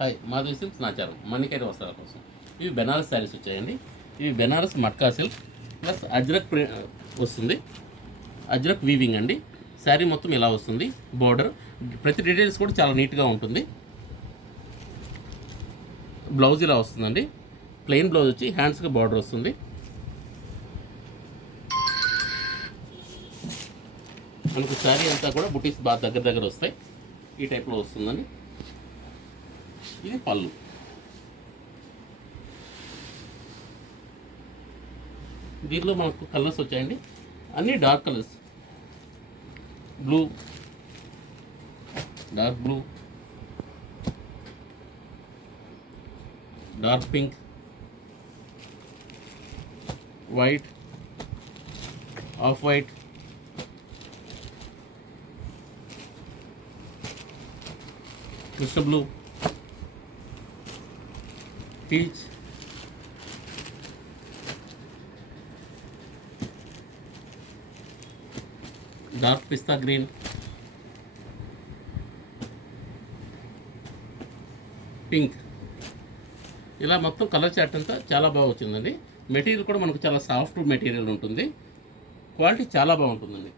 హాయ్, మాధవి సిల్క్స్ నాచారం మణికైన వస్త్రాల కోసం. ఇవి బెనారస్ శారీస్ వచ్చాయండి. ఇవి బెనారస్ మట్కా సిల్క్ ప్లస్ అజ్రక్ వస్తుంది. అజ్రక్ వీవింగ్ అండి. శారీ మొత్తం ఇలా వస్తుంది. బోర్డర్ ప్రతి డీటెయిల్స్ కూడా చాలా నీట్గా ఉంటుంది. బ్లౌజ్ ఇలా వస్తుందండి. ప్లెయిన్ బ్లౌజ్ వచ్చి హ్యాండ్స్కి బార్డర్ వస్తుంది. మనకు శారీ అంతా కూడా బుటీస్ బాగా దగ్గర దగ్గర వస్తాయి. ఈ టైప్లో వస్తుందండి. ఇది పళ్ళు. దీనిలో మనకు కలర్స్ వచ్చాయండి. అన్నీ dark colours. Blue, dark blue, dark pink, white, off white, Krishna blue, peach, dark pista green, pink. ఇలా మొత్తం కలర్ చార్ట్ అంతా చాలా బాగా వచ్చిందండి. మెటీరియల్ కూడా మనకు చాలా సాఫ్ట్ మెటీరియల్ ఉంటుంది. క్వాలిటీ చాలా బాగుంటుందండి.